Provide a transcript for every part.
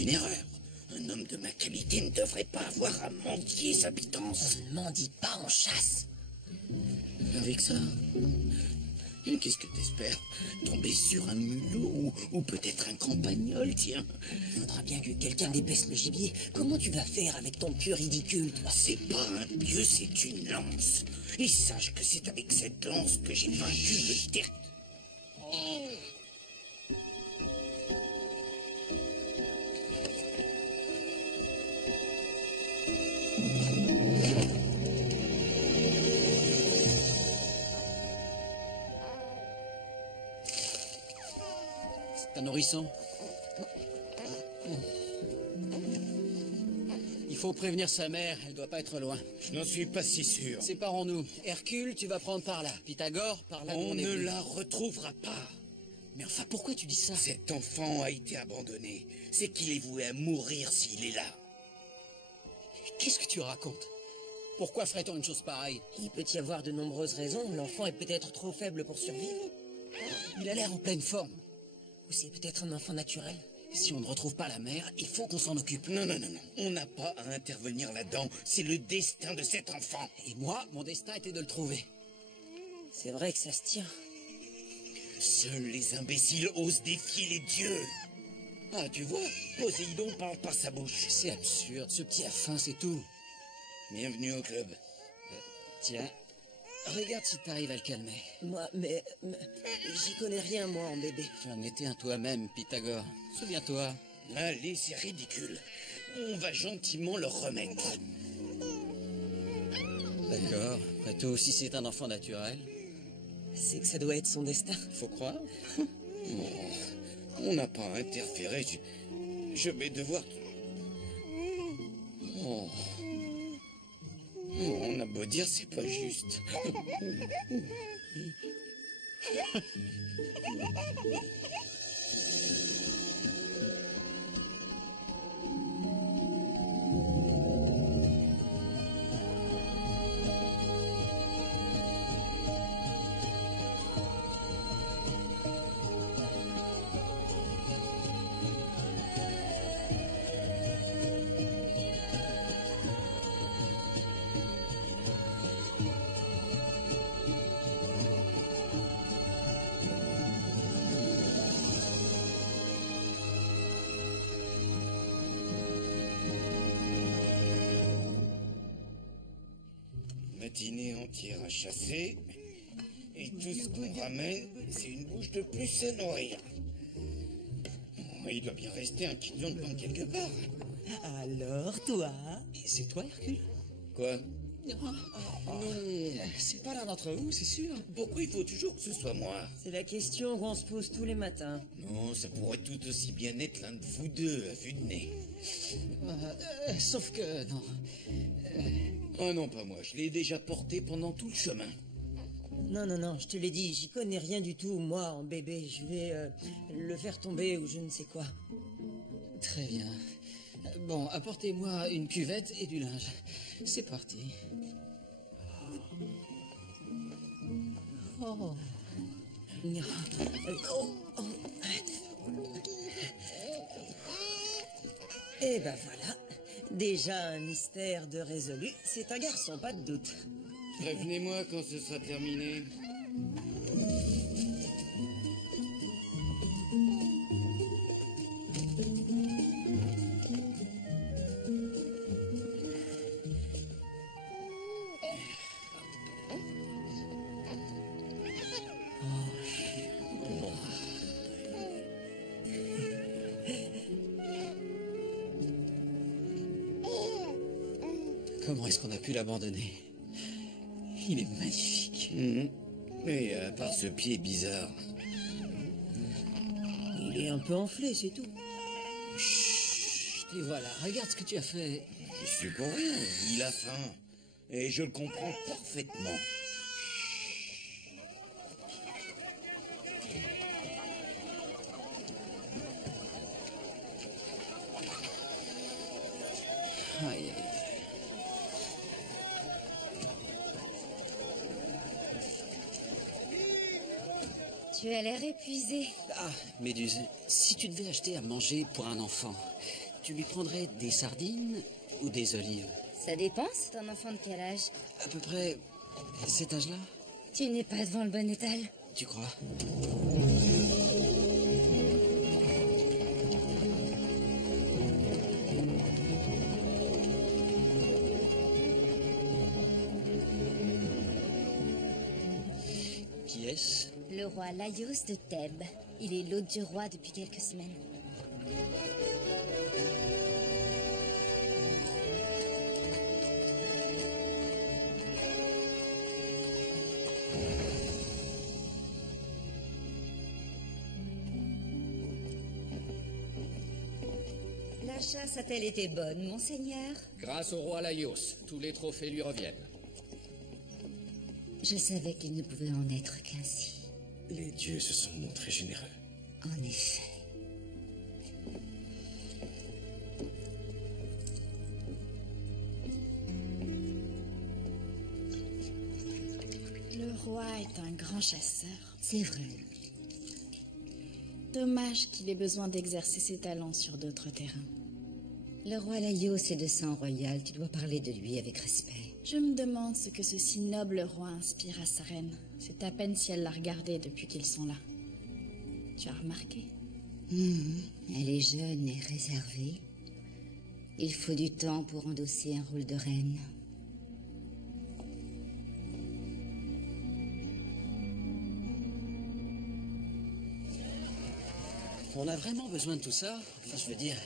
une erreur. Un homme de ma qualité ne devrait pas avoir à mendier sa pitance. On ne mendie pas, on chasse. Avec ça, qu'est-ce que t'espères? Tomber sur un mulot ou peut-être un campagnol, tiens. Faudra bien que quelqu'un dépaisse le gibier. Comment tu vas faire avec ton pieu ridicule, toi? C'est pas un pieu, c'est une lance. Et sache que c'est avec cette lance que j'ai vaincu le terre. C'est un nourrisson. Il faut prévenir sa mère, elle doit pas être loin. Je n'en suis pas si sûr. Séparons-nous. Hercule, tu vas prendre par là. Pythagore, par là. On ne la retrouvera pas. Mais enfin, pourquoi tu dis ça? Cet enfant a été abandonné. C'est qu'il est voué à mourir s'il est là. Qu'est-ce que tu racontes? Pourquoi ferait-on une chose pareille? Il peut y avoir de nombreuses raisons. L'enfant est peut-être trop faible pour survivre. Il a l'air en pleine forme. Ou c'est peut-être un enfant naturel. Si on ne retrouve pas la mère, il faut qu'on s'en occupe. Non. On n'a pas à intervenir là-dedans. C'est le destin de cet enfant. Et moi, mon destin était de le trouver. C'est vrai que ça se tient. Seuls les imbéciles osent défier les dieux. Ah, tu vois, Poséidon parle par sa bouche. C'est absurde, ce petit a faim, c'est tout. Bienvenue au club. Tiens, regarde si t'arrives à le calmer. Moi, mais j'y connais rien, moi, en bébé. Tu en étais un toi-même, Pythagore. Souviens-toi. Allez, c'est ridicule. On va gentiment le remettre. D'accord. Après tout, si c'est un enfant naturel... C'est que ça doit être son destin. Faut croire. On n'a pas interféré. Je vais devoir... On a beau dire, c'est pas juste. Matinée entière à chasser, et tout ce qu'on ramène, c'est une bouche de plus à nourrir. Il doit bien rester un kilo de pain quelque part. Alors, toi? Et c'est toi, Hercule? Quoi? C'est pas l'un d'entre vous, c'est sûr. Pourquoi il faut toujours que ce soit moi? C'est la question qu'on se pose tous les matins. Non, ça pourrait tout aussi bien être l'un de vous deux, à vue de nez. Sauf que, non. Oh non, pas moi, je l'ai déjà porté pendant tout le chemin. Non, je te l'ai dit, j'y connais rien du tout, moi, en bébé. Je vais le faire tomber ou je ne sais quoi. Très bien. Bon, apportez-moi une cuvette et du linge. C'est parti. Oh. Et ben voilà. Déjà un mystère de résolu. C'est un garçon, pas de doute. Prévenez-moi quand ce sera terminé. Comment est-ce qu'on a pu l'abandonner? Il est magnifique. Et à part ce pied bizarre. Il est un peu enflé, c'est tout. Chut, et voilà, regarde ce que tu as fait. Je suis pour rien, il a faim. Et je le comprends parfaitement. Aïe, aïe, aïe. Tu as l'air épuisé. Ah, Méduse, si tu devais acheter à manger pour un enfant, tu lui prendrais des sardines ou des olives? Ça dépend, c'est un enfant de quel âge? À peu près cet âge-là? Tu n'es pas devant le bon étal. Tu crois? Qui est-ce? Le roi Laios de Thèbes. Il est l'hôte du roi depuis quelques semaines. La chasse a-t-elle été bonne, monseigneur? Grâce au roi Laios, tous les trophées lui reviennent. Je savais qu'il ne pouvait en être qu'ainsi. Les dieux se sont montrés généreux. En effet. Le roi est un grand chasseur. C'est vrai. Dommage qu'il ait besoin d'exercer ses talents sur d'autres terrains. Le roi Laios est de sang royal. Tu dois parler de lui avec respect. Je me demande ce que ce si noble roi inspire à sa reine. C'est à peine si elle l'a regardé depuis qu'ils sont là. Tu as remarqué? Elle est jeune et réservée. Il faut du temps pour endosser un rôle de reine. On a vraiment besoin de tout ça? Enfin, je veux dire,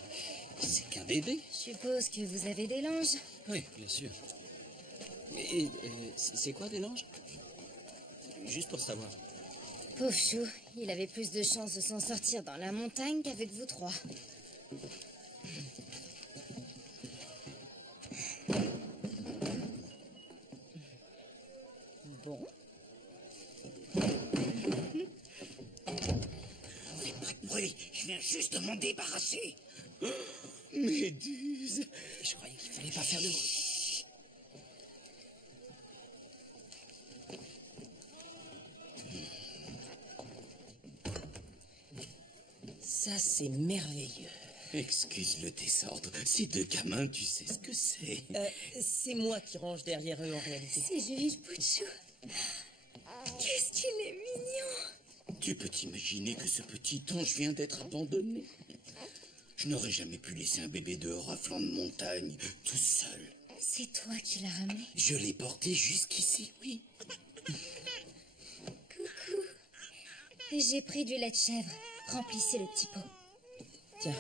c'est qu'un bébé. Je suppose que vous avez des langes. Oui, bien sûr. Et c'est quoi des langes? Juste pour savoir. Pauvre chou, il avait plus de chances de s'en sortir dans la montagne qu'avec vous trois. Bon. Faites pas de bruit, je viens juste de m'en débarrasser. Méduse. Je croyais qu'il fallait pas faire de bruit. Ça, c'est merveilleux. Excuse le désordre, ces deux gamins, tu sais ce que c'est. C'est moi qui range derrière eux, en réalité. C'est Jules Pouchou. Qu'est-ce qu'il est mignon. Tu peux t'imaginer que ce petit ange vient d'être abandonné. Je n'aurais jamais pu laisser un bébé dehors à flanc de montagne, tout seul. C'est toi qui l'as ramené. Je l'ai porté jusqu'ici, oui. Coucou. J'ai pris du lait de chèvre. Remplissez le petit pot. Tiens,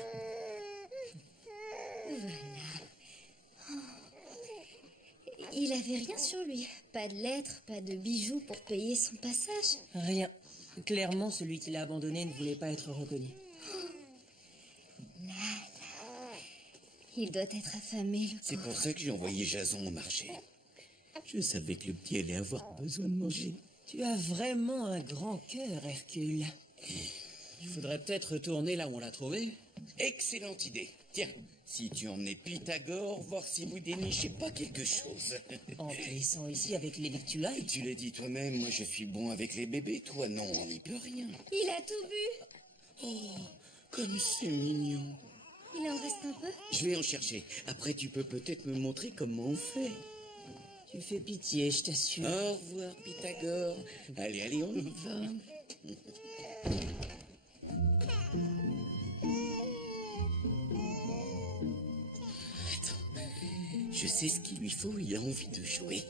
Voilà. Oh. Il avait rien sur lui. Pas de lettres, pas de bijoux pour payer son passage. rien. Clairement, celui qui l'a abandonné ne voulait pas être reconnu. Il doit être affamé, le C'est pauvre. pour ça que j'ai envoyé Jason au marché. Je savais que le petit allait avoir besoin de manger. Tu as vraiment un grand cœur, Hercule. Il faudrait peut-être retourner là où on l'a trouvé. Excellente idée. Tiens, si tu emmenais Pythagore, voir si vous dénichez pas quelque chose. En te laissant ici avec les victuailles. Tu l'as dit toi-même, moi je suis bon avec les bébés, toi non, on n'y peut rien. Il a tout bu. Oh, comme c'est mignon. Il en reste un peu. Je vais en chercher. Après, tu peux peut-être me montrer comment on fait. Tu fais pitié, je t'assure. Au revoir, Pythagore. Allez, allez, on y va. Attends, je sais ce qu'il lui faut, il a envie de jouer.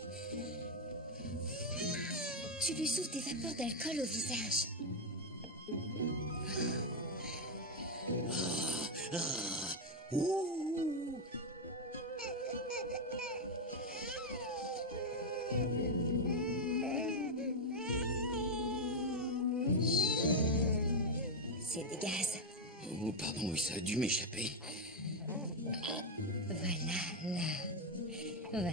Tu lui souffles des vapeurs d'alcool au visage. Ouh. C'est des gaz. Oh, pardon, oui, ça a dû m'échapper. Voilà, là. Voilà.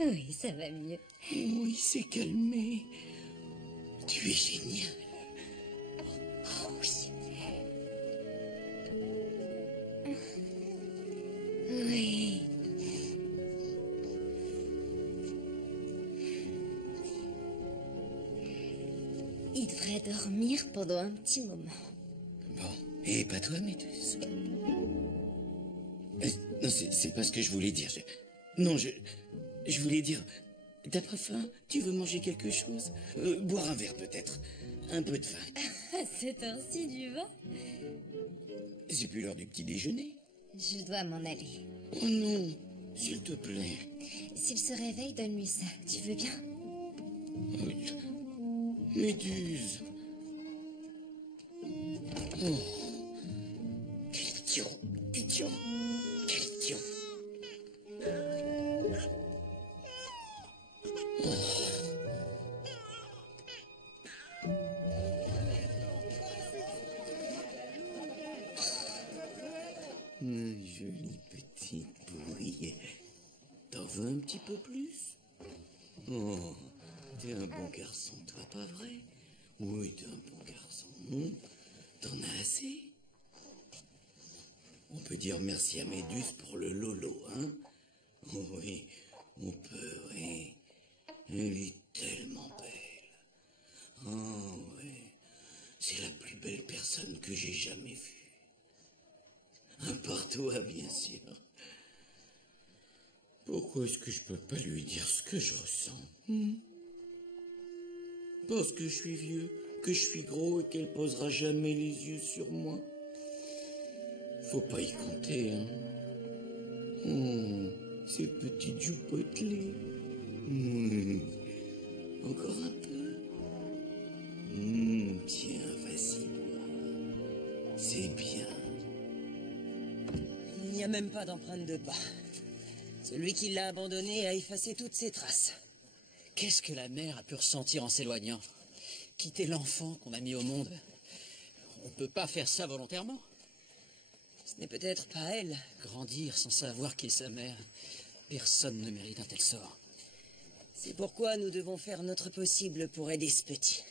Oui, ça va mieux. Oui, c'est calmé. Tu es génial. Oh oui. Oui. Il devrait dormir pendant un petit moment. Bon, et pas toi, Méduse. Non, c'est pas ce que je voulais dire. Non, je voulais dire... T'as pas faim? Tu veux manger quelque chose? Boire un verre peut-être. Un peu de vin. C'est ainsi du vin? C'est plus l'heure du petit déjeuner. Je dois m'en aller. Oh non, s'il te plaît. S'il se réveille, donne-lui ça. Tu veux bien? Oui. Méduse. Oh. Quel idiot. Idiot. Quel idiot. Jolie petite pourrie. T'en veux un petit peu plus? Oh, t'es un bon garçon, toi, pas vrai? Oui, t'es un bon garçon. T'en as assez? On peut dire merci à Méduse pour le lolo, hein? Oh, oui, on peut, oui. Elle est tellement belle. Oh, oui. C'est la plus belle personne que j'ai jamais vue. À part toi, bien sûr. Pourquoi est-ce que je peux pas lui dire ce que je ressens? Parce que je suis vieux, que je suis gros et qu'elle posera jamais les yeux sur moi. Faut pas y compter, hein. Oh, ces petites joues potelées. Encore un peu. Tiens, vas-y, bois. C'est bien. Il n'y a même pas d'empreinte de pas. Celui qui l'a abandonné a effacé toutes ses traces. Qu'est-ce que la mère a pu ressentir en s'éloignant? Quitter l'enfant qu'on a mis au monde. On peut pas faire ça volontairement. Ce n'est peut-être pas elle. Grandir sans savoir qui est sa mère. Personne ne mérite un tel sort. C'est pourquoi nous devons faire notre possible pour aider ce petit.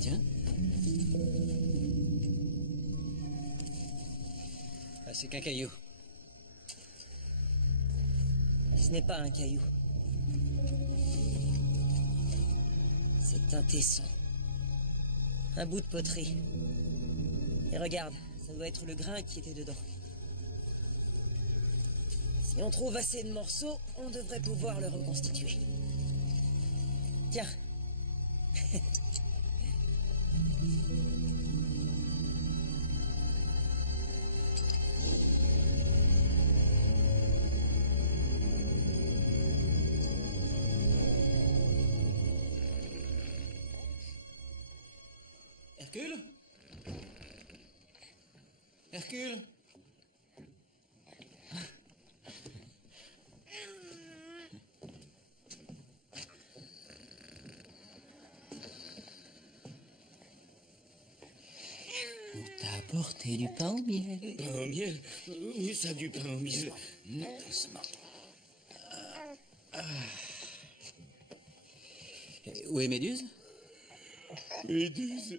Tiens. Ah, c'est qu'un caillou. Ce n'est pas un caillou. C'est un tesson. Un bout de poterie. Et regarde, ça doit être le grain qui était dedans. Si on trouve assez de morceaux, on devrait pouvoir le reconstituer. Tiens. Hercule? Hercule? On t'a apporté du pain au miel. Pain au miel? Oui, ça, du pain au miel. Doucement. Où est Méduse? Méduse,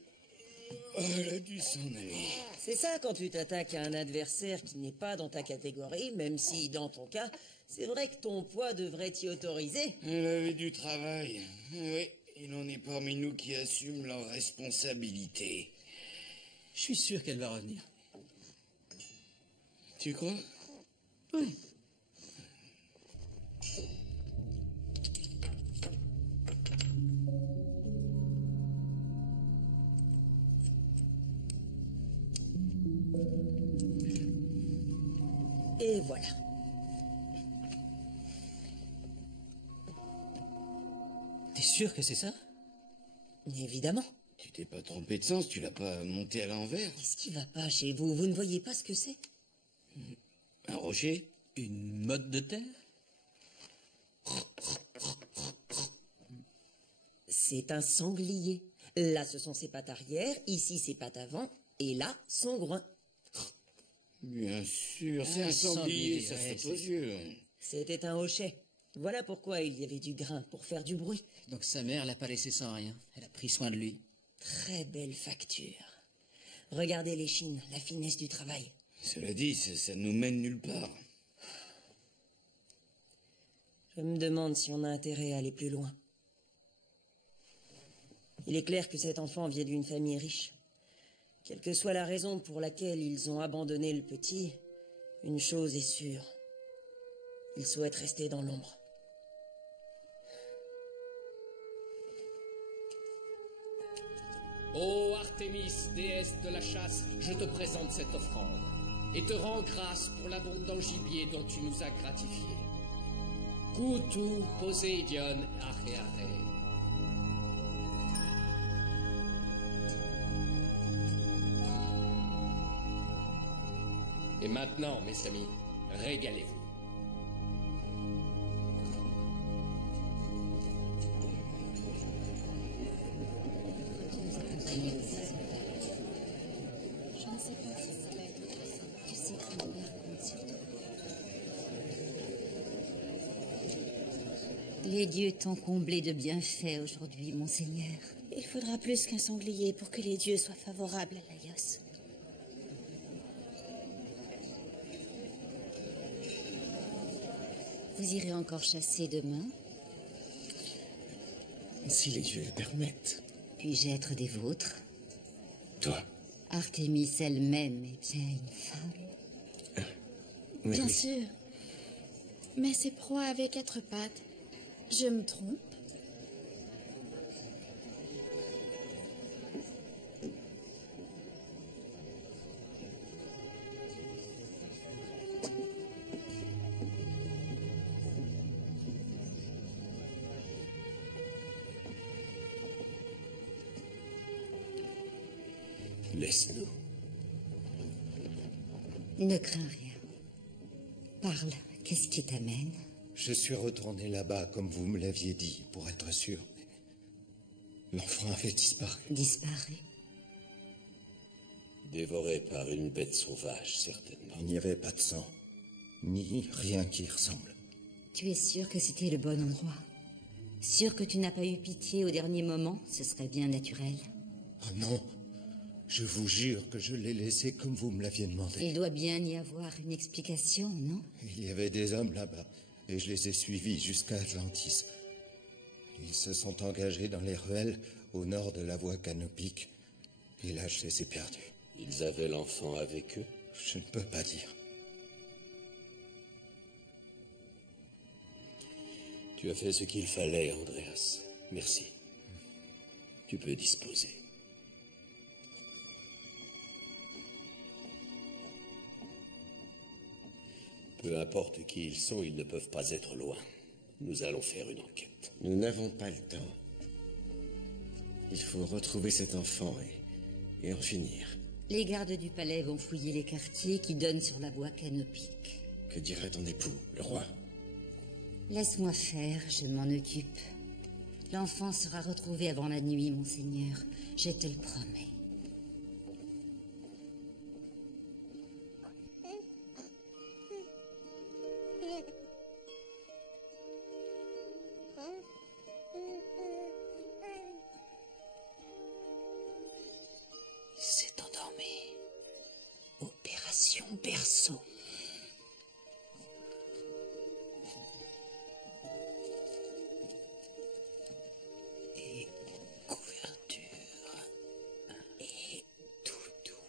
elle a dû s'en aller. C'est ça quand tu t'attaques à un adversaire qui n'est pas dans ta catégorie, même si, dans ton cas, c'est vrai que ton poids devrait t'y autoriser. Elle avait du travail. Oui, il en est parmi nous qui assument leurs responsabilités. Je suis sûr qu'elle va revenir. Tu crois? Oui. Et voilà. T'es sûr que c'est ça? Évidemment. Tu t'es pas trompé de sens, tu l'as pas monté à l'envers? Qu'est-ce qui va pas chez vous? Vous ne voyez pas ce que c'est? Un rocher? Une motte de terre? C'est un sanglier. Là, ce sont ses pattes arrière, ici, ses pattes avant, et là, son groin. Bien sûr, c'est un sanglier, ça ouais, saute aux yeux. C'était un hochet. Voilà pourquoi il y avait du grain, pour faire du bruit. Donc sa mère l'a pas laissé sans rien. Elle a pris soin de lui. Très belle facture. Regardez les chines, la finesse du travail. Cela dit, ça nous mène nulle part. Je me demande si on a intérêt à aller plus loin. Il est clair que cet enfant vient d'une famille riche. Quelle que soit la raison pour laquelle ils ont abandonné le petit, une chose est sûre. Ils souhaitent rester dans l'ombre. Ô Artémis, déesse de la chasse, je te présente cette offrande et te rends grâce pour l'abondant gibier dont tu nous as gratifié. Coutou, Poséidion, Aréare. Et maintenant, mes amis, régalez-vous. Je ne sais pas si ça va être facile. Tu sais que mon père compte sur toi. Les dieux t'ont comblé de bienfaits aujourd'hui, monseigneur. Il faudra plus qu'un sanglier pour que les dieux soient favorables à Laios. Vous irez encore chasser demain? Si les dieux le permettent. Puis-je être des vôtres? Toi? Artémis elle-même est bien une femme. Oui, Bien oui. sûr. Mais ces proies avaient 4 pattes. Je me trompe? Laisse-nous. Ne crains rien. Parle, qu'est-ce qui t'amène? Je suis retourné là-bas comme vous me l'aviez dit, pour être sûr. L'enfant avait disparu. Disparu. Dévoré par une bête sauvage, certainement. Il n'y avait pas de sang, ni rien qui y ressemble. Tu es sûr que c'était le bon endroit? Sûr que tu n'as pas eu pitié au dernier moment? Ce serait bien naturel. Oh non, je vous jure que je l'ai laissé comme vous me l'aviez demandé. Il doit bien y avoir une explication, non? Il y avait des hommes là-bas, et je les ai suivis jusqu'à Atlantis. Ils se sont engagés dans les ruelles au nord de la voie canopique, et là je les ai perdus. Ils avaient l'enfant avec eux? Je ne peux pas dire. Tu as fait ce qu'il fallait, Andreas. Merci. Tu peux disposer. Peu importe qui ils sont, ils ne peuvent pas être loin. Nous allons faire une enquête. Nous n'avons pas le temps. Il faut retrouver cet enfant et en finir. Les gardes du palais vont fouiller les quartiers qui donnent sur la voie canopique. Que dirait ton époux, le roi? Laisse-moi faire, je m'en occupe. L'enfant sera retrouvé avant la nuit, monseigneur. Je te le promets. Il s'est endormi. Opération berceau. Et couverture. Et doudou.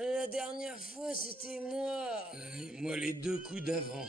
La dernière fois, c'était moi. Moi, les 2 coups d'avant.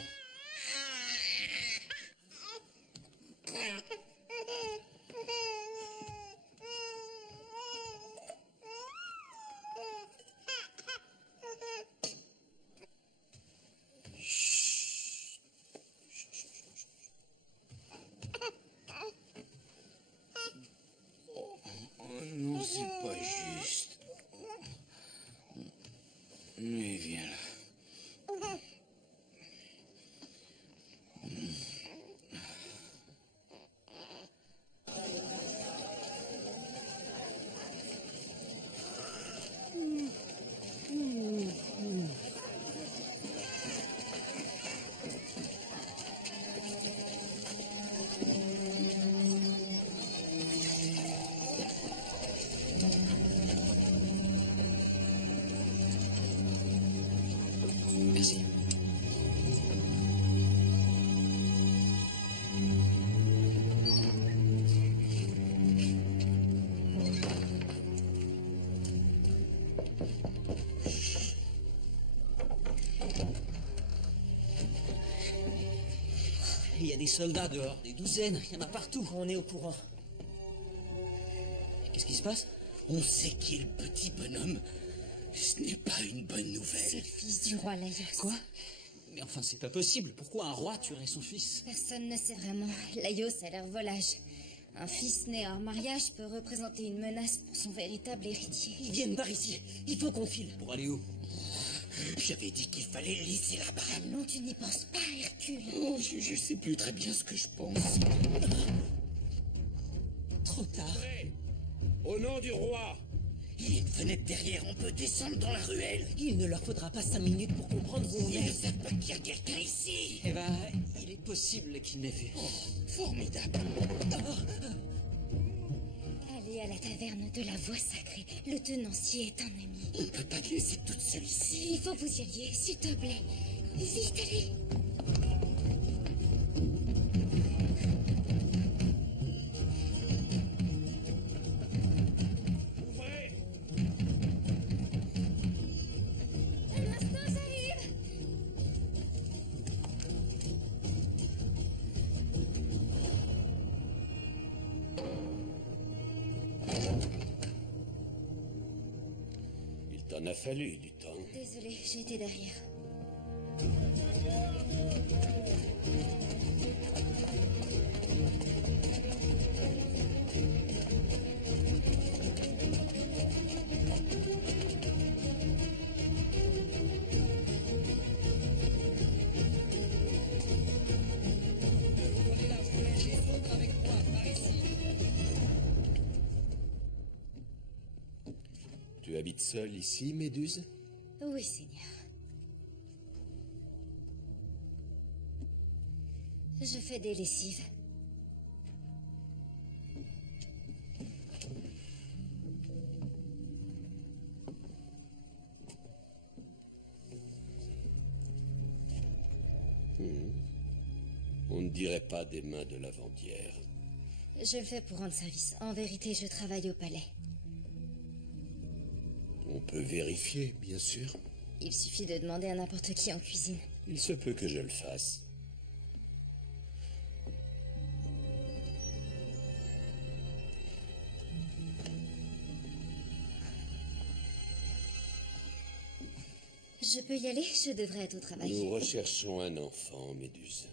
Il y a des soldats dehors, des douzaines, il y en a partout. On est au courant. Qu'est-ce qui se passe? On sait qui est le petit bonhomme. Ce n'est pas une bonne nouvelle. C'est le fils du roi Laios. Quoi? Mais enfin, c'est pas possible. Pourquoi un roi tuerait son fils? Personne ne sait vraiment. Laios a l'air volage. Un fils né hors mariage peut représenter une menace pour son véritable héritier. Ils viennent par ici. Il faut qu'on file. Pour aller où? J'avais dit qu'il fallait laisser là-bas. Ah non, tu n'y penses pas, Hercule. Oh, je sais plus très bien ce que je pense. Trop tard. Au nom du roi. Il y a une fenêtre derrière, on peut descendre dans la ruelle. Il ne leur faudra pas 5 minutes pour comprendre où on Ils ne est. savent pas qu'il y a quelqu'un ici. Eh ben, il est possible qu'il n'ait fait. Formidable. Allez à la taverne de la voie sacrée. Le tenancier est un ami. On ne peut pas te laisser toute seule ici. Il faut que vous y alliez, s'il te plaît. Vite, allez. Ouvrez. Un instant, j'arrive. Il t'en a fallu du temps. Désolée, j'ai été derrière. Tu habites seul ici, Méduse? Oui, Seigneur. Je fais des lessives. On ne dirait pas des mains de lavandière. Je le fais pour rendre service. En vérité, je travaille au palais. On peut vérifier, bien sûr. Il suffit de demander à n'importe qui en cuisine. Il se peut que je le fasse. Je peux y aller? Je devrais être au travail. Nous recherchons un enfant, Méduse.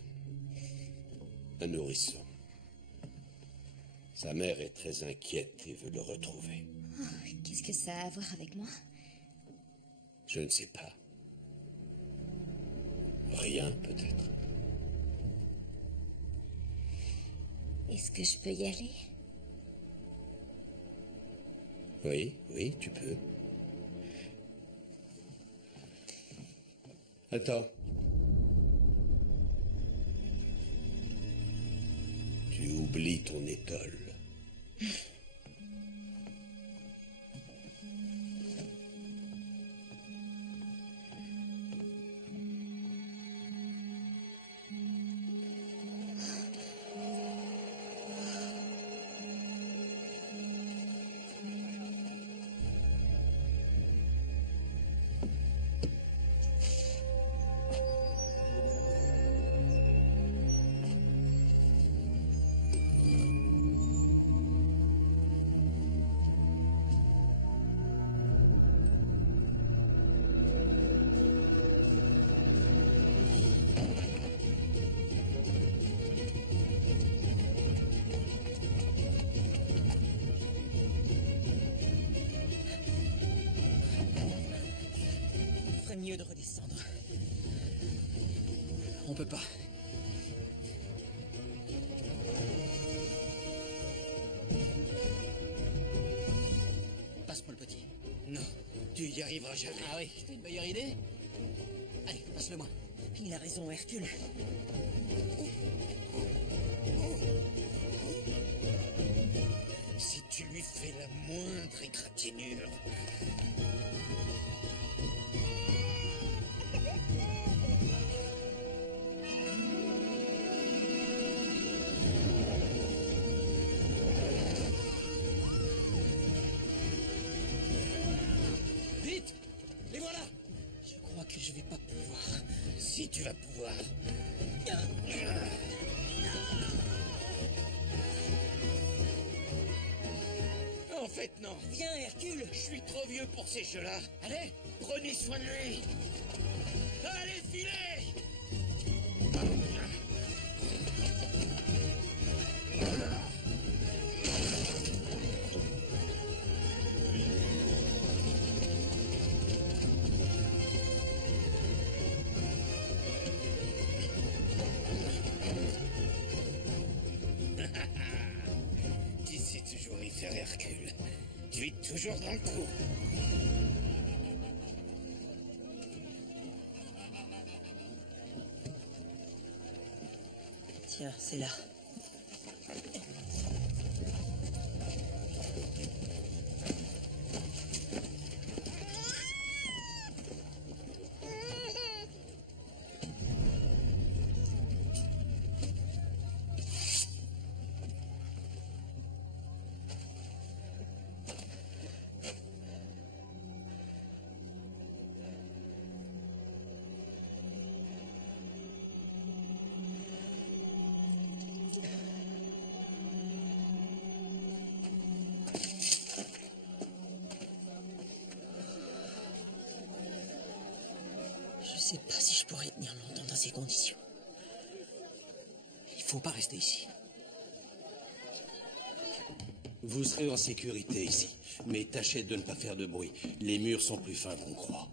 Un nourrisson. Sa mère est très inquiète et veut le retrouver. Oh, qu'est-ce que ça a à voir avec moi? Je ne sais pas. Rien, peut-être. Est-ce que je peux y aller? Oui, oui, tu peux. Attends. Tu oublies ton étole. Mieux de redescendre. On peut pas. Passe-moi le petit. Non, tu y arriveras jamais. Ah oui, t'as une meilleure idée? Allez, passe-le-moi. Il a raison, Hercule. Si tu lui fais la moindre égratignure... Vite! Les voilà! Je crois que je vais pas pouvoir. Si tu vas pouvoir... fait, non. Viens, Hercule. Je suis trop vieux pour ces jeux-là. Allez, Prenez soin de lui. Allez, filez! Tu sais toujours y faire, Hercule. Tu es toujours dans le coup. Tiens, c'est là. Je sais pas si je pourrais tenir longtemps dans ces conditions. il faut pas rester ici. Vous serez en sécurité ici, mais tâchez de ne pas faire de bruit. Les murs sont plus fins qu'on croit.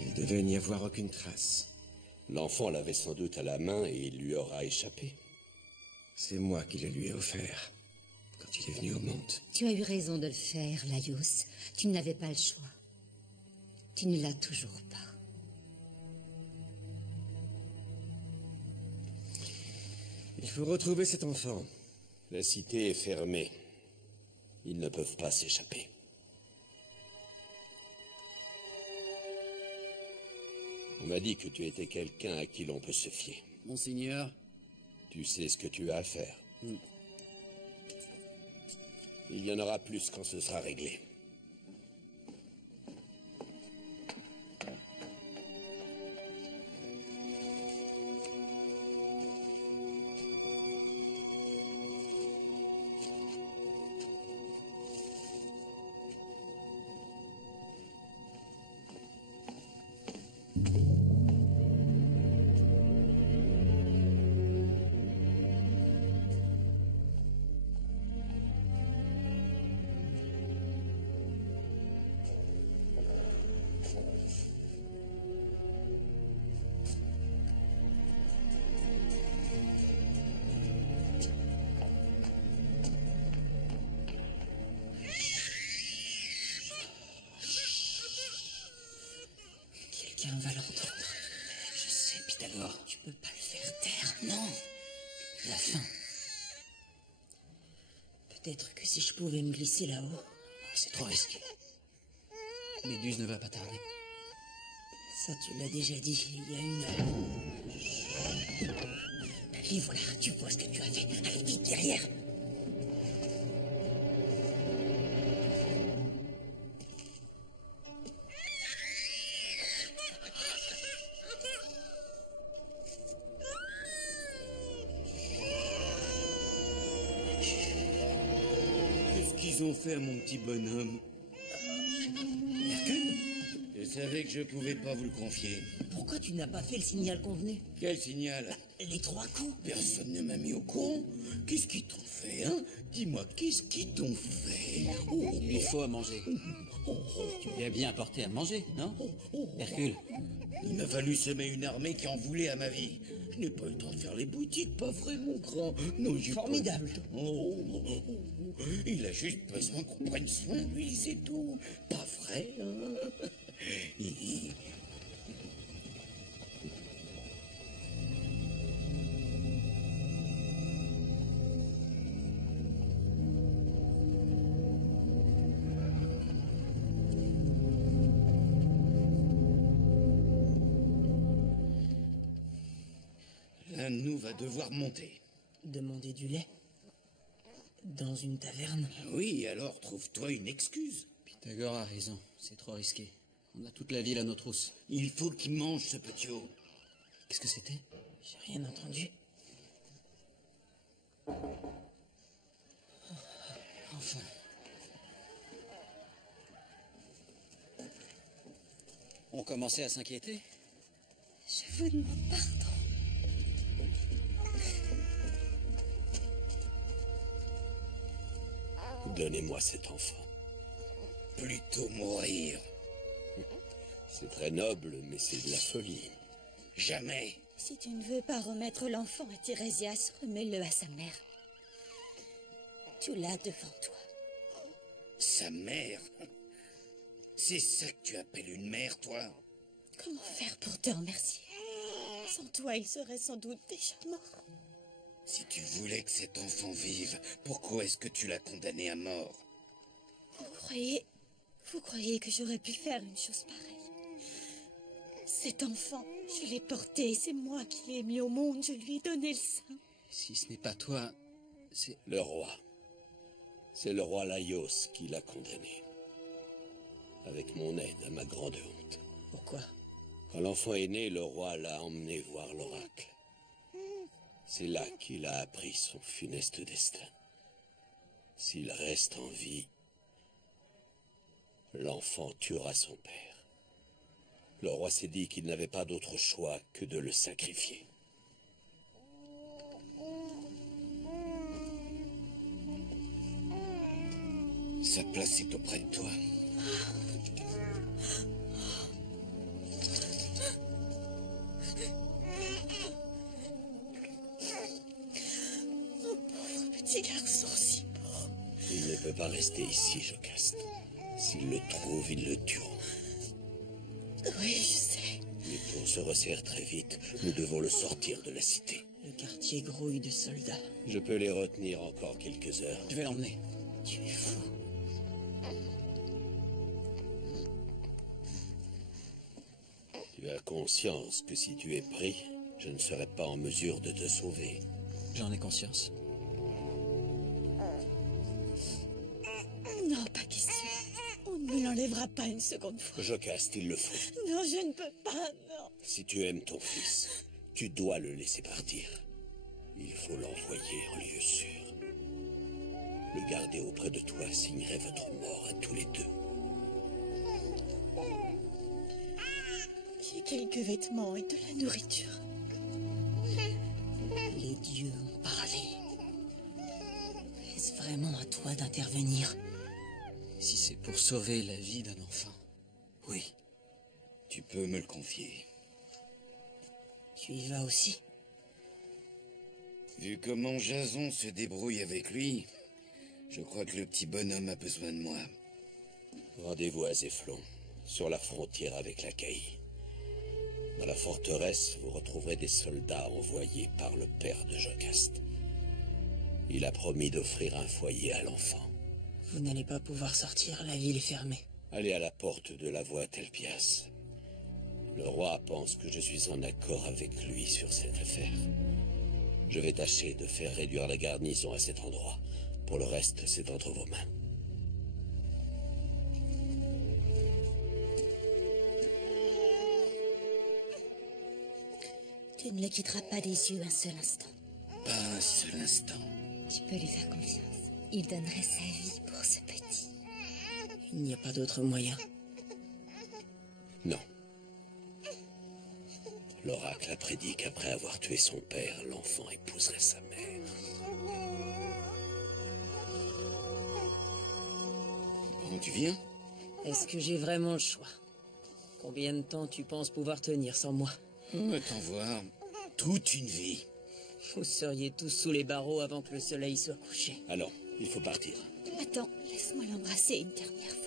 Il devait n'y avoir aucune trace. L'enfant l'avait sans doute à la main et il lui aura échappé. C'est moi qui le lui ai offert, quand il est venu au monde. Tu as eu raison de le faire, Laios. Tu n'avais pas le choix. Tu ne l'as toujours pas. Il faut retrouver cet enfant. La cité est fermée. Ils ne peuvent pas s'échapper. On m'a dit que tu étais quelqu'un à qui l'on peut se fier. Monseigneur, Tu sais ce que tu as à faire. Il y en aura plus quand ce sera réglé. Quelqu'un va l'entendre. je sais, Pythagore. Tu peux pas le faire taire, non. La fin. Peut-être que si je pouvais me glisser là-haut. C'est trop risqué. Méduse ne va pas tarder. Ça, tu l'as déjà dit il y a une heure. Et voilà, tu vois ce que tu as fait. Allez, vite, derrière. Qu'est-ce qu'ils ont fait à mon petit bonhomme? Hercule, Je savais que je pouvais pas vous le confier. pourquoi tu n'as pas fait le signal convenu? Quel signal? Les 3 coups. Personne ne m'a mis au courant. Qu'est-ce qu'ils t'ont fait, hein? Dis-moi, qu'est-ce qu'ils t'ont fait? Il lui faut à manger. Tu lui as bien apporté à manger, non? Hercule, Il m'a fallu semer une armée qui en voulait à ma vie. Je n'ai pas eu le temps de faire les boutiques, pas vrai, mon grand? Non, j'ai Formidable. pas... Il a juste besoin qu'on prenne soin de lui, c'est tout. Pas vrai, hein? L'un de nous va devoir monter. Demander du lait? Dans une taverne? Oui, alors trouve-toi une excuse. Pythagore a raison, c'est trop risqué. On a toute la ville à nos trousses. Il faut qu'il mange ce petiot. Qu'est-ce que c'était? J'ai rien entendu. Enfin. On commençait à s'inquiéter. Je vous demande pardon. Donnez-moi cet enfant. Plutôt mourir. C'est très noble, mais c'est de la folie. Jamais. Si tu ne veux pas remettre l'enfant à Tirésias, remets-le à sa mère. Tu l'as devant toi. Sa mère? C'est ça que tu appelles une mère, toi? Comment faire pour te remercier? Sans toi, il serait sans doute déjà mort. Si tu voulais que cet enfant vive, pourquoi est-ce que tu l'as condamné à mort? Vous croyez que j'aurais pu faire une chose pareille? Cet enfant, je l'ai porté, c'est moi qui l'ai mis au monde, je lui ai donné le sein. Si ce n'est pas toi, c'est... Le roi. C'est le roi Laios qui l'a condamné. Avec mon aide, à ma grande honte. Pourquoi? Quand l'enfant est né, le roi l'a emmené voir l'oracle. C'est là qu'il a appris son funeste destin. S'il reste en vie, l'enfant tuera son père. Le roi s'est dit qu'il n'avait pas d'autre choix que de le sacrifier. Sa place est auprès de toi. Mon pauvre petit garçon si beau. Il ne peut pas rester ici, Jocaste. S'il le trouve, ils le tueront. Oui, je sais. Les ponts se resserrent très vite. Nous devons le sortir de la cité. Le quartier grouille de soldats. Je peux les retenir encore quelques heures. Je vais l'emmener. Tu es fou. Tu as conscience que si tu es pris, je ne serai pas en mesure de te sauver. J'en ai conscience. Non, pas question. On ne me l'enlèvera pas une seconde fois. Jocaste, il le faut. Non, je ne peux pas, non. Si tu aimes ton fils, tu dois le laisser partir. Il faut l'envoyer en lieu sûr. Le garder auprès de toi signerait votre mort à tous les deux. J'ai quelques vêtements et de la nourriture. Les dieux ont parlé. Est-ce vraiment à toi d'intervenir? Si c'est pour sauver la vie d'un enfant. Oui. Tu peux me le confier. Tu y vas aussi? Vu comment Jason se débrouille avec lui, je crois que le petit bonhomme a besoin de moi. Rendez-vous à Zéphlon, sur la frontière avec l'Achaïe. Dans la forteresse, vous retrouverez des soldats envoyés par le père de Jocaste. Il a promis d'offrir un foyer à l'enfant. Vous n'allez pas pouvoir sortir, la ville est fermée. Allez à la porte de la voie Telpias. Le roi pense que je suis en accord avec lui sur cette affaire. Je vais tâcher de faire réduire la garnison à cet endroit. Pour le reste, c'est entre vos mains. Tu ne le quitteras pas des yeux un seul instant. Pas un seul instant. Tu peux lui faire confiance. Il donnerait sa vie pour ce petit. Il n'y a pas d'autre moyen. Non. L'oracle a prédit qu'après avoir tué son père, l'enfant épouserait sa mère. Bon, tu viens? Est-ce que j'ai vraiment le choix? Combien de temps tu penses pouvoir tenir sans moi? Attends voir. Toute une vie. Vous seriez tous sous les barreaux avant que le soleil soit couché. Allons, il faut partir. Attends, laisse-moi l'embrasser une dernière fois.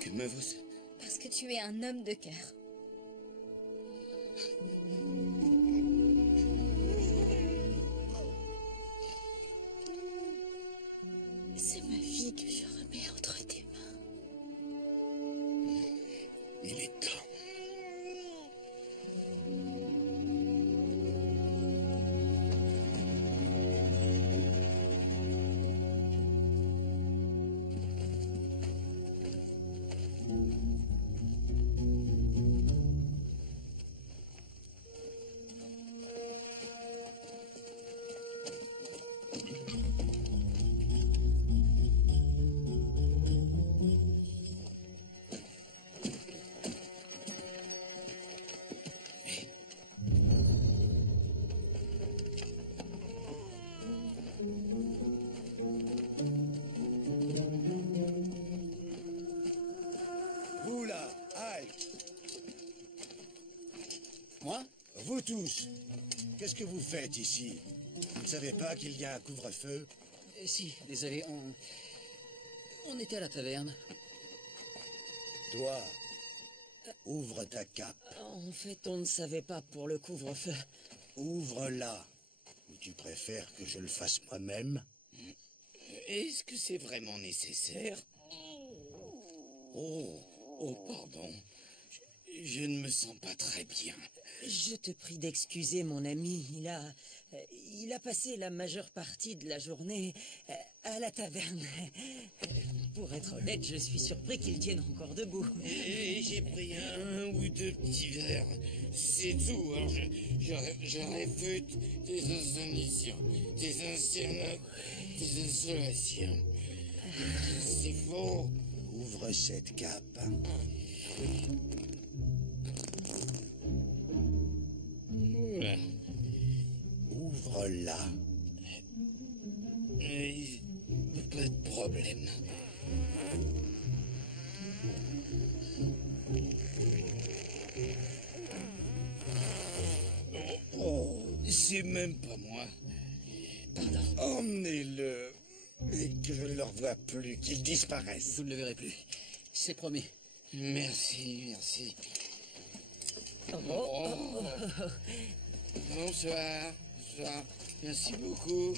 Que me vaut ça? Parce que tu es un homme de cœur. tous, qu'est-ce que vous faites ici? Vous ne savez pas qu'il y a un couvre-feu? Si, désolé, on était à la taverne. Toi, ouvre ta cape. En fait, on ne savait pas pour le couvre-feu. Ouvre-la. Ou tu préfères que je le fasse moi-même? Est-ce que c'est vraiment nécessaire? Oh, pardon. Je ne me sens pas très bien. Je te prie d'excuser, mon ami. Il a passé la majeure partie de la journée à la taverne. Pour être honnête, je suis surpris qu'il tienne encore debout. Et j'ai pris un ou deux petits verres. C'est tout. Alors je réfute des insolations. Des insolations. C'est faux. Ouvre cette cape. Ouvre-la. Pas de problème. Oh, c'est même pas moi. Pardon. Emmenez-le. Et que je ne le revoie plus, qu'il disparaisse. Vous ne le verrez plus. C'est promis. Merci. Bonsoir. Merci beaucoup.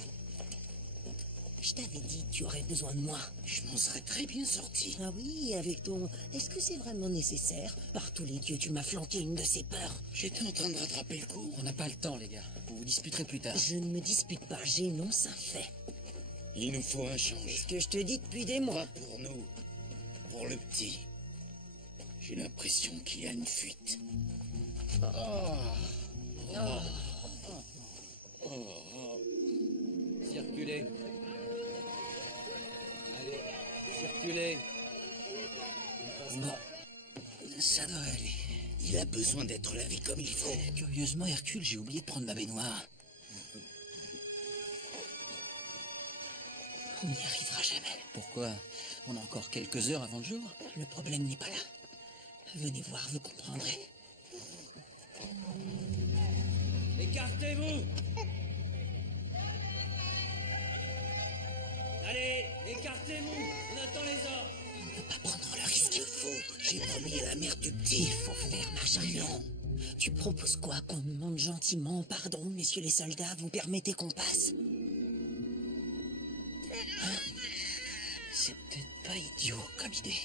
Je t'avais dit que tu aurais besoin de moi. Je m'en serais très bien sorti. Ah oui, avec ton... Est-ce que c'est vraiment nécessaire? Par tous les dieux, tu m'as flanqué une de ces peurs. J'étais en train de rattraper le coup. On n'a pas le temps, les gars. Vous vous disputerez plus tard. Je ne me dispute pas, j'énonce un fait. Il nous faut un change. C'est ce que je te dis depuis des mois. Pas pour nous, pour le petit. J'ai l'impression qu'il y a une fuite. Circulez. Allez, circulez. Bon, ça doit aller. Il a besoin d'être lavé comme il faut. Curieusement, Hercule, j'ai oublié de prendre ma baignoire. On n'y arrivera jamais. Pourquoi? On a encore quelques heures avant le jour. Le problème n'est pas là. Venez voir, vous comprendrez. Écartez-vous! Allez, écartez-vous! On attend les ordres! On ne peut pas prendre le risque qu'il faut. J'ai promis à la mère du petit. Il faut faire marche arrière. Tu proposes quoi? Qu'on demande gentiment pardon, messieurs les soldats? Vous permettez qu'on passe? C'est peut-être pas idiot comme idée.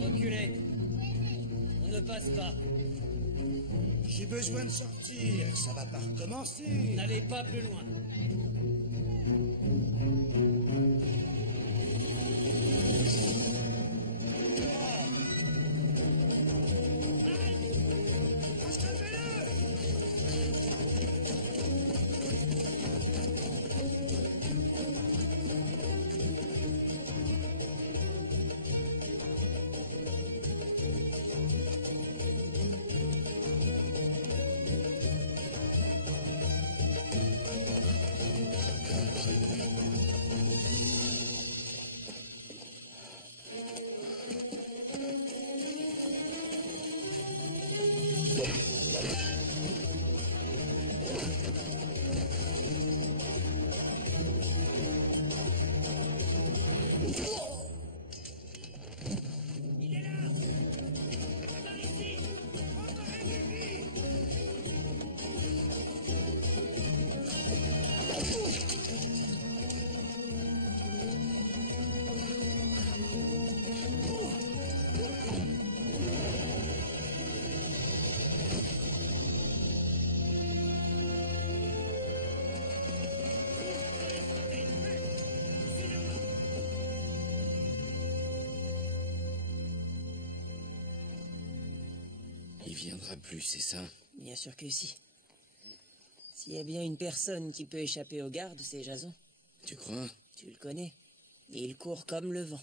Reculez. On ne passe pas. J'ai besoin de sortir, ça va pas recommencer. N'allez pas plus loin. Il viendra plus, c'est ça? Bien sûr que si. S'il y a bien une personne qui peut échapper aux gardes, c'est Jason. Tu crois? Tu le connais. Il court comme le vent.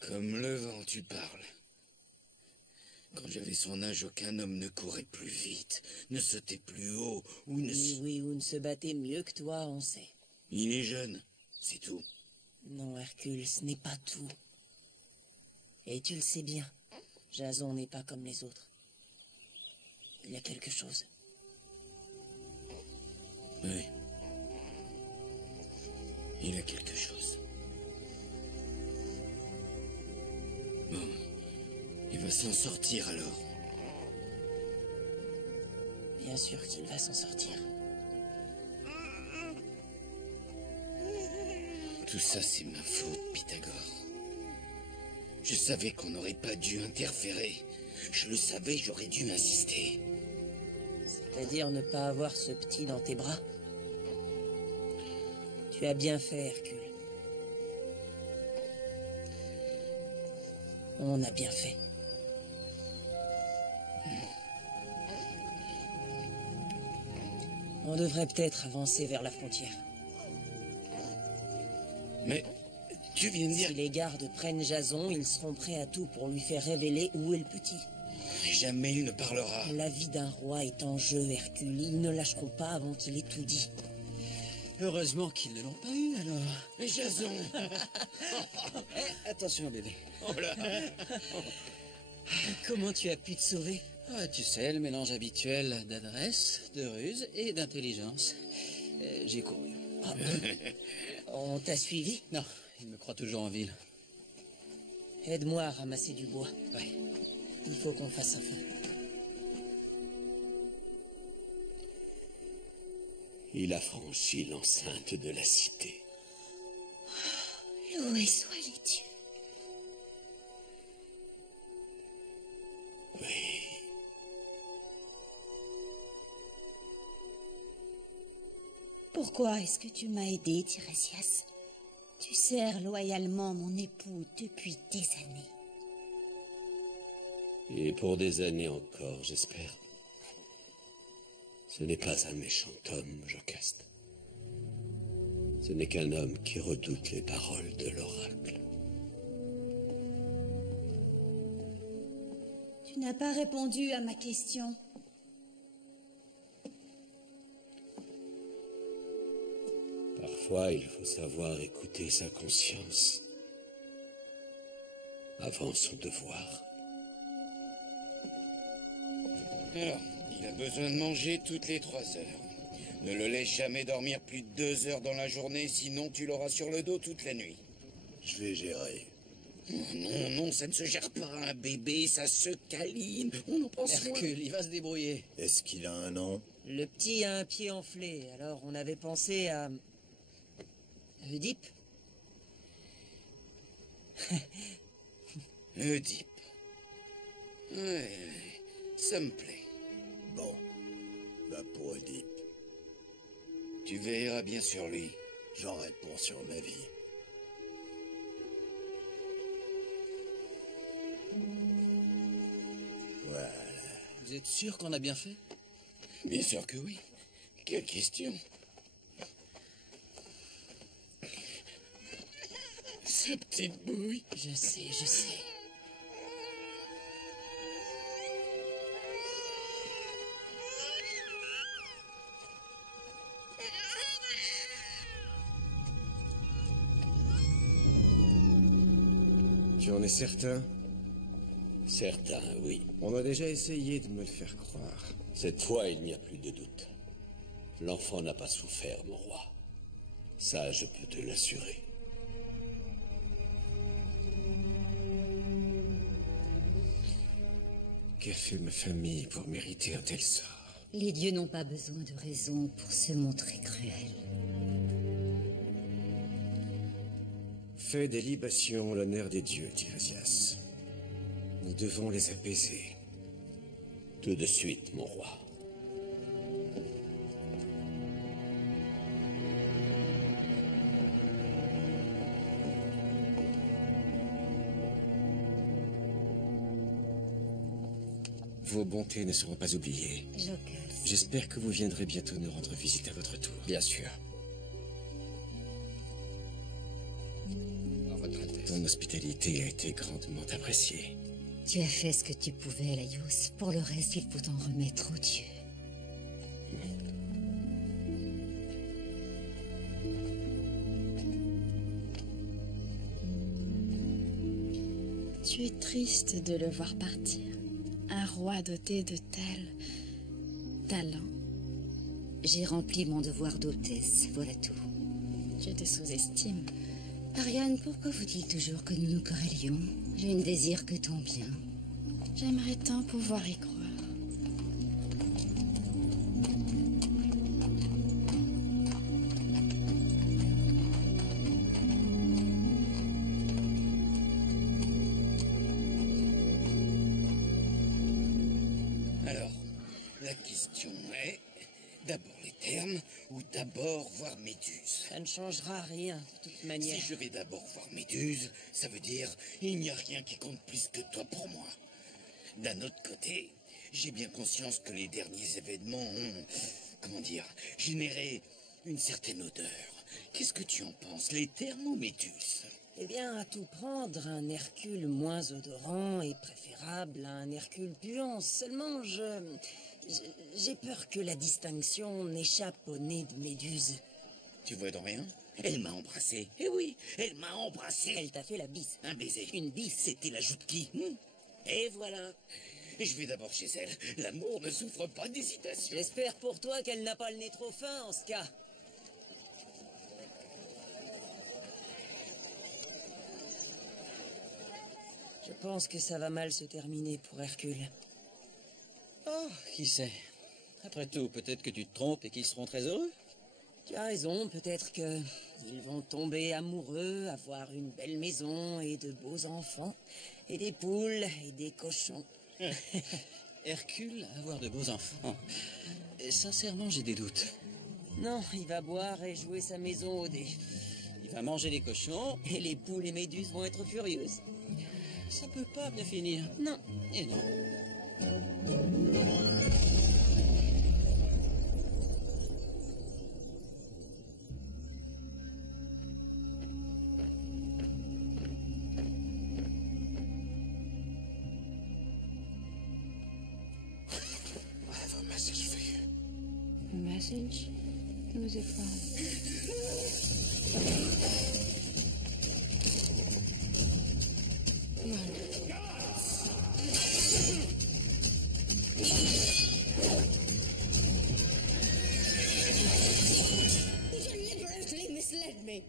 Comme le vent, tu parles. Quand j'avais son âge, aucun homme ne courait plus vite, ne sautait plus haut, ou ne... Oui, ou ne se battait mieux que toi, on sait. Il est jeune, c'est tout. Non, Hercule, ce n'est pas tout. Et tu le sais bien. Jason n'est pas comme les autres. Il y a quelque chose. Oui. Il a quelque chose. Bon. Il va s'en sortir alors. Bien sûr qu'il va s'en sortir. Tout ça, c'est ma faute, Pythagore. Je savais qu'on n'aurait pas dû interférer. Je le savais, j'aurais dû m'insister. C'est-à-dire ne pas avoir ce petit dans tes bras. Tu as bien fait, Hercule. On a bien fait. On devrait peut-être avancer vers la frontière. Mais tu viens de dire... Si les gardes prennent Jason, ils seront prêts à tout pour lui faire révéler où est le petit. Jamais il ne parlera. La vie d'un roi est en jeu, Hercule. Ils ne lâcheront pas avant qu'il ait tout dit. Heureusement qu'ils ne l'ont pas eu, alors. Mais Jason. Attention, bébé. Oh là. Comment tu as pu te sauver? Ah, tu sais, le mélange habituel d'adresse, de ruse et d'intelligence. J'ai couru. Ah, on t'a suivi? Non, il me croit toujours en ville. Aide-moi à ramasser du bois. Ouais. Il faut qu'on fasse un feu. Il a franchi l'enceinte de la cité. Loués soient les dieux. Oui. Pourquoi est-ce que tu m'as aidé, Tiresias? Tu sers loyalement mon époux depuis des années. Et pour des années encore, j'espère. Ce n'est pas un méchant homme, Jocaste. Ce n'est qu'un homme qui redoute les paroles de l'oracle. Tu n'as pas répondu à ma question. Parfois, il faut savoir écouter sa conscience avant son devoir. Alors, il a besoin de manger toutes les 3 heures. Ne le laisse jamais dormir plus de 2 heures dans la journée, sinon tu l'auras sur le dos toute la nuit. Je vais gérer. Oh non, non, ça ne se gère pas, un bébé, ça se câline. On en pense moins. Hercule, il va se débrouiller. Est-ce qu'il a un nom? Le petit a un pied enflé, alors on avait pensé à... Oedipe. Oedipe. Ouais, ça me plaît. Bon, va pour Oedipe. Tu veilleras bien sur lui. J'en réponds sur ma vie. Voilà. Vous êtes sûr qu'on a bien fait? Bien sûr que oui. Quelle question. Sa petite bouille. Je sais, je sais. Tu en es certain? Certain, oui. On a déjà essayé de me le faire croire. Cette fois, il n'y a plus de doute. L'enfant n'a pas souffert, mon roi. Ça, je peux te l'assurer. Qu'a fait ma famille pour mériter un tel sort? Les dieux n'ont pas besoin de raison pour se montrer cruels. Fais des libations en l'honneur des dieux, Tiresias. Nous devons les apaiser. Tout de suite, mon roi. Vos bontés ne seront pas oubliées. Jocaste. J'espère que vous viendrez bientôt nous rendre visite à votre tour. Bien sûr. Ton hospitalité a été grandement appréciée. Tu as fait ce que tu pouvais, Laios. Pour le reste, il faut en remettre aux dieux. Tu es triste de le voir partir. Un roi doté de tels talents. J'ai rempli mon devoir d'hôtesse, voilà tout. Je te sous-estime. Ariane, pourquoi faut-il toujours que nous nous querellions? Je ne désire que ton bien. J'aimerais tant pouvoir y croire. Alors, la question est, d'abord les termes ou d'abord voir Méduse? Ça ne changera rien, de toute manière. Si je vais d'abord voir Méduse, ça veut dire il n'y a rien qui compte plus que toi pour moi. D'un autre côté, j'ai bien conscience que les derniers événements ont, comment dire, généré une certaine odeur. Qu'est-ce que tu en penses, les termes ou Méduse? Eh bien, à tout prendre, un Hercule moins odorant est préférable à un Hercule puant. Seulement, j'ai peur que la distinction n'échappe au nez de Méduse. Tu vois donc rien? Elle m'a embrassé. Eh oui, elle m'a embrassé. Elle t'a fait la bise. Un baiser. Une bise. C'était la joue de qui? Et voilà. Je vais d'abord chez elle. L'amour ne souffre pas d'hésitation. J'espère pour toi qu'elle n'a pas le nez trop fin en ce cas. Je pense que ça va mal se terminer pour Hercule. Oh, qui sait? Après tout, peut-être que tu te trompes et qu'ils seront très heureux. Tu as raison, peut-être que ils vont tomber amoureux, avoir une belle maison et de beaux enfants, et des poules et des cochons. Hercule, avoir de beaux enfants. Et sincèrement, j'ai des doutes. Non, il va boire et jouer sa maison au dé. Il va manger les cochons. Et les poules et méduses vont être furieuses. Ça peut pas bien finir. Non. Et non. I have a message for you. A message? Who's it from? Come on. You deliberately misled me.